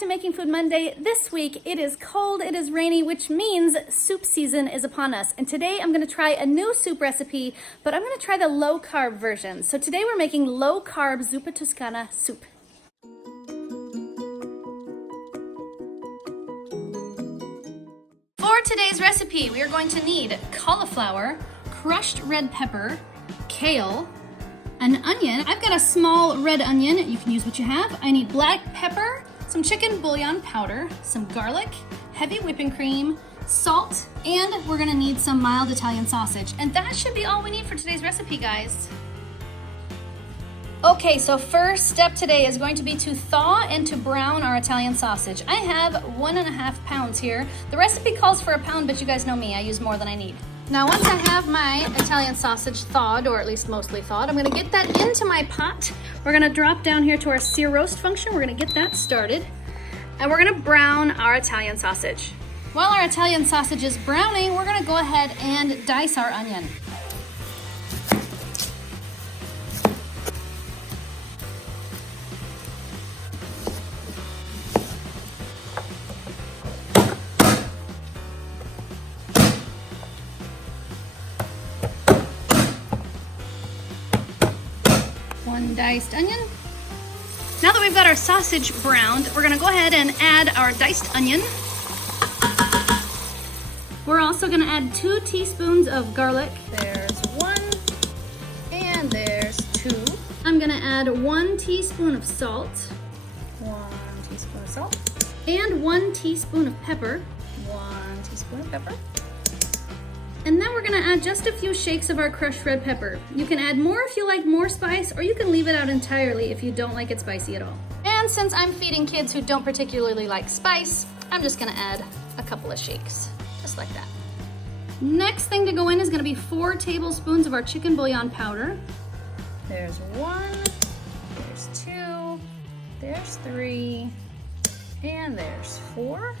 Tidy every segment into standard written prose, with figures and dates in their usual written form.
to Making Food Monday. This week it is cold, it is rainy, which means soup season is upon us. And today I'm going to try a new soup recipe, but I'm going to try the low carb version. So today we're making low carb Zuppa Toscana soup. For today's recipe, we are going to need cauliflower, crushed red pepper, kale, an onion. I've got a small red onion. You can use what you have. I need black pepper, some chicken bouillon powder, some garlic, heavy whipping cream, salt, and we're gonna need some mild Italian sausage. And that should be all we need for today's recipe, guys. Okay, so first step today is going to be to thaw and to brown our Italian sausage. I have 1.5 pounds here. The recipe calls for a pound, but you guys know me, I use more than I need. Now, once I have my Italian sausage thawed, or at least mostly thawed, I'm gonna get that into my pot. We're gonna drop down here to our sear roast function. We're gonna get that started. And we're gonna brown our Italian sausage. While our Italian sausage is browning, we're gonna go ahead and dice our onion. One diced onion. Now that we've got our sausage browned, we're gonna go ahead and add our diced onion. We're also gonna add 2 teaspoons of garlic. There's 1, and there's 2. I'm gonna add 1 teaspoon of salt. 1 teaspoon of salt. And 1 teaspoon of pepper. 1 teaspoon of pepper. And then we're gonna add just a few shakes of our crushed red pepper. You can add more if you like more spice, or you can leave it out entirely if you don't like it spicy at all. And since I'm feeding kids who don't particularly like spice, I'm just gonna add a couple of shakes, just like that. Next thing to go in is gonna be 4 tablespoons of our chicken bouillon powder. There's 1, there's 2, there's 3, and there's 4.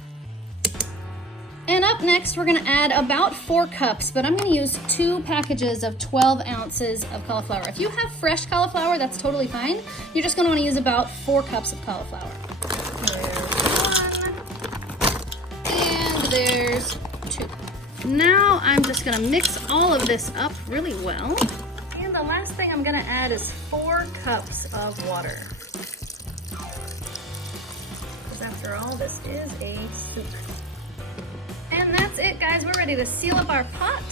And up next, we're gonna add about 4 cups, but I'm gonna use 2 packages of 12 ounces of cauliflower. If you have fresh cauliflower, that's totally fine. You're just gonna wanna use about 4 cups of cauliflower. There's 1, and there's 2. Now I'm just gonna mix all of this up really well. And the last thing I'm gonna add is 4 cups of water. Because after all, this is a soup. And that's it, guys. We're ready to seal up our pot.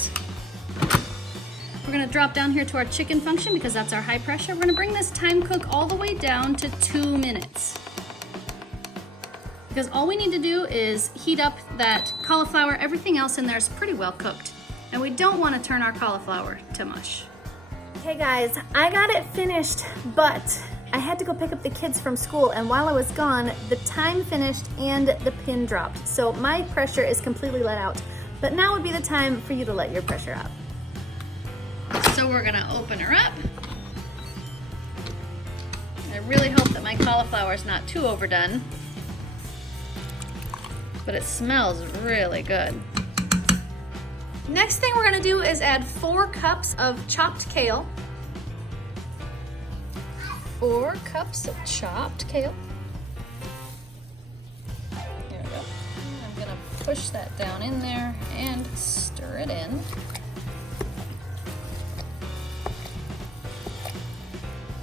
We're gonna drop down here to our chicken function because that's our high pressure. We're gonna bring this time cook all the way down to 2 minutes. Because all we need to do is heat up that cauliflower. Everything else in there is pretty well cooked. And we don't wanna turn our cauliflower to mush. Okay guys, I got it finished, but I had to go pick up the kids from school, and while I was gone, the time finished and the pin dropped. So my pressure is completely let out. But now would be the time for you to let your pressure out. So we're gonna open her up. I really hope that my cauliflower is not too overdone. But it smells really good. Next thing we're gonna do is add 4 cups of chopped kale. 4 cups of chopped kale. There we go. I'm gonna push that down in there and stir it in.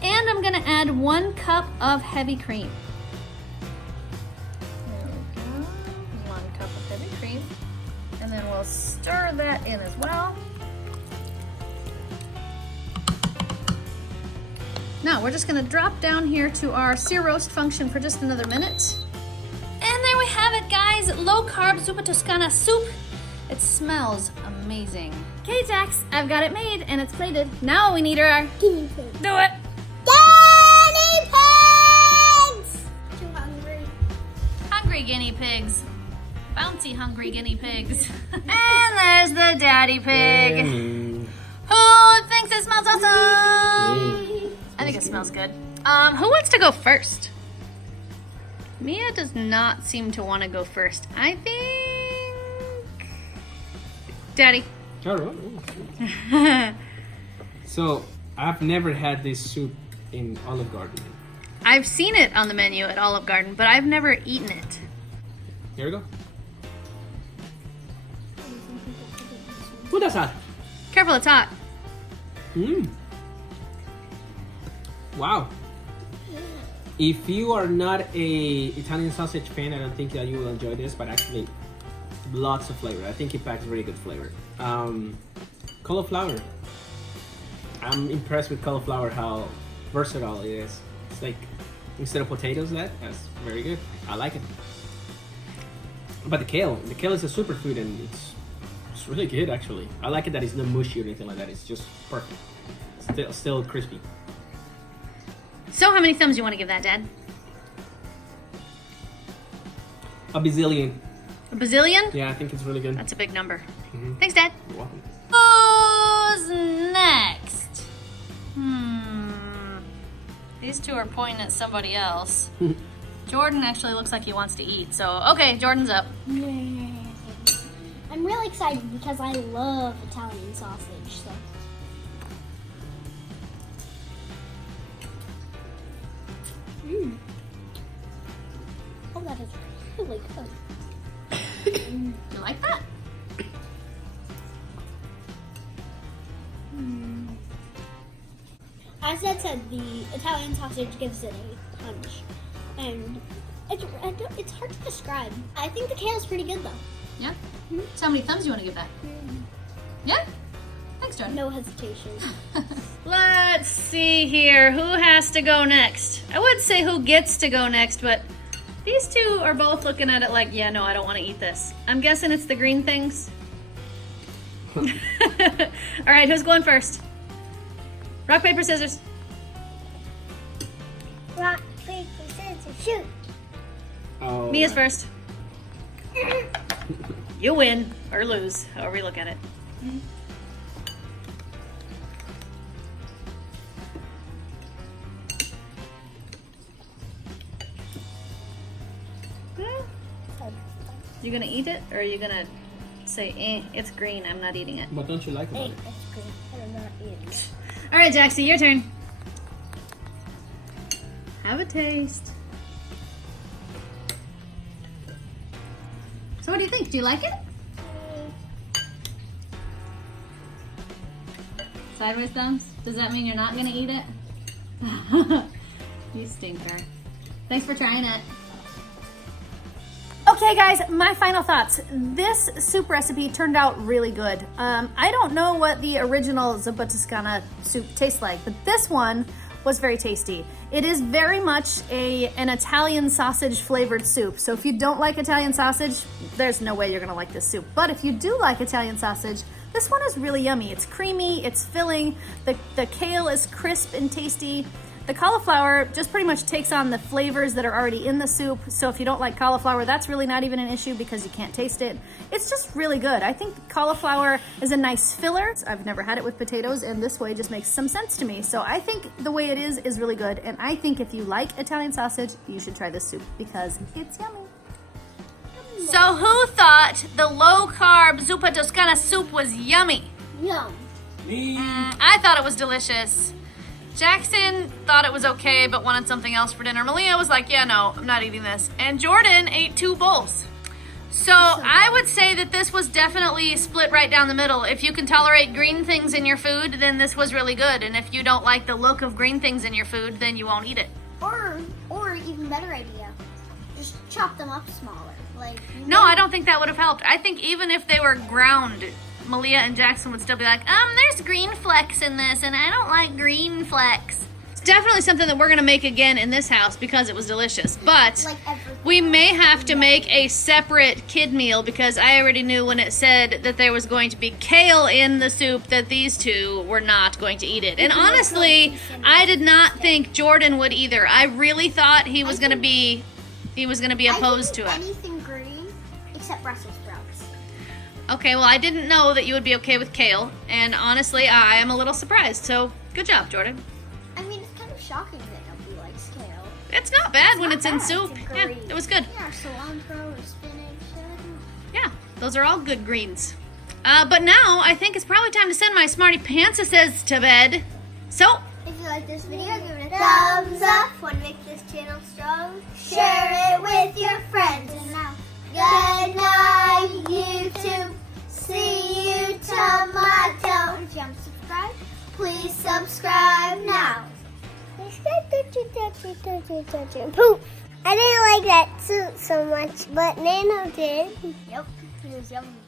And I'm gonna add 1 cup of heavy cream. There we go. 1 cup of heavy cream. And then we'll stir that in as well. Now we're just gonna drop down here to our sear roast function for just another minute. And there we have it, guys, low carb Zuppa Toscana soup. It smells amazing. Okay, Jax, I've got it made and it's plated. Now we need our guinea pig. Do it. Guinea pigs! Too hungry. Hungry guinea pigs. Bouncy hungry guinea pigs. And there's the daddy pig. Who thinks it smells awesome? I think it smells good. Who wants to go first? Mia does not seem to want to go first. I think... Daddy. All right. So, I've never had this soup in Olive Garden. I've seen it on the menu at Olive Garden, but I've never eaten it. Here we go. Ooh, that's hot. Careful, it's hot. Mmm. Wow. If you are not a Italian sausage fan, I don't think that you will enjoy this, but actually lots of flavor. I think it packs very good flavor. Cauliflower. I'm impressed with cauliflower, how versatile it is. It's like, instead of potatoes, that's very good. I like it. But the kale is a superfood, and it's really good actually. I like it that it's not mushy or anything like that. It's just perfect. Still crispy. So how many thumbs do you want to give that, Dad? A bazillion. A bazillion? Yeah, I think it's really good. That's a big number. Thanks, Dad. You're welcome. Who's next? These two are pointing at somebody else. Jordan actually looks like he wants to eat, so okay, Jordan's up. I'm really excited because I love Italian sausage. So. Oh, that is really good. You like that? As Dad said, the Italian sausage gives it a punch, and it's hard to describe. I think the kale's pretty good though. Yeah? So how many thumbs do you want to give that? Yeah? Thanks, Jordan. No hesitation. Let's see here. Who has to go next? I would say who gets to go next, but these two are both looking at it like, yeah, no, I don't want to eat this. I'm guessing it's the green things. All right, who's going first? Rock, paper, scissors. Rock, paper, scissors, shoot. Oh, Mia's first. You win or lose, however you look at it. You gonna eat it, or are you gonna say, it's green, I'm not eating it? What don't you like about Hey, it? that's good. I do not eat it. All right, Jaxie, your turn. Have a taste. So what do you think? Do you like it? Sideways thumbs? Does that mean you're not gonna eat it? You stinker. Thanks for trying it. Okay guys, my final thoughts. This soup recipe turned out really good. I don't know what the original Zuppa Toscana soup tastes like, but this one was very tasty. It is very much an Italian sausage flavored soup. So if you don't like Italian sausage, there's no way you're gonna like this soup. But if you do like Italian sausage, this one is really yummy. It's creamy, it's filling, the kale is crisp and tasty. The cauliflower just pretty much takes on the flavors that are already in the soup. So if you don't like cauliflower, that's really not even an issue because you can't taste it. It's just really good. I think cauliflower is a nice filler. I've never had it with potatoes, and this way just makes some sense to me. So I think the way it is really good. And I think if you like Italian sausage, you should try this soup because it's yummy. So who thought the low-carb Zuppa Toscana soup was yummy? Yum. Me. I thought it was delicious. Jackson thought it was okay, but wanted something else for dinner. Malia was like, yeah, no, I'm not eating this. And Jordan ate 2 bowls. So I would say that this was definitely split right down the middle. If you can tolerate green things in your food, then this was really good. And if you don't like the look of green things in your food, then you won't eat it. Or even better idea, just chop them up smaller. Like No, I don't think that would have helped. I think even if they were ground, Malia and Jackson would still be like, there's green flecks in this, and I don't like green flecks. It's definitely something that we're gonna make again in this house because it was delicious. But like everything. we may have to make a separate kid meal because I already knew when it said that there was going to be kale in the soup that these two were not going to eat it. And honestly, I did not think Jordan would either. I really thought he was gonna be opposed to it. Anything green except Brussels sprouts. Okay, well, I didn't know that you would be okay with kale, and honestly, I am a little surprised, so good job, Jordan. I mean, it's kind of shocking that nobody likes kale. It's not bad when not it's in bad. soup. It's Yeah, great. it was good. Yeah, cilantro or spinach. Yeah, those are all good greens. But now, I think it's probably time to send my Smartypantses to bed. So, If you like this video, give it a thumbs up. Want to make this channel strong? Share it with your friends. And now, good night, YouTube. See you tomorrow. If you haven't subscribed, please subscribe now. Poof! I didn't like that soup so much, but Nano did. Yep, it was yummy.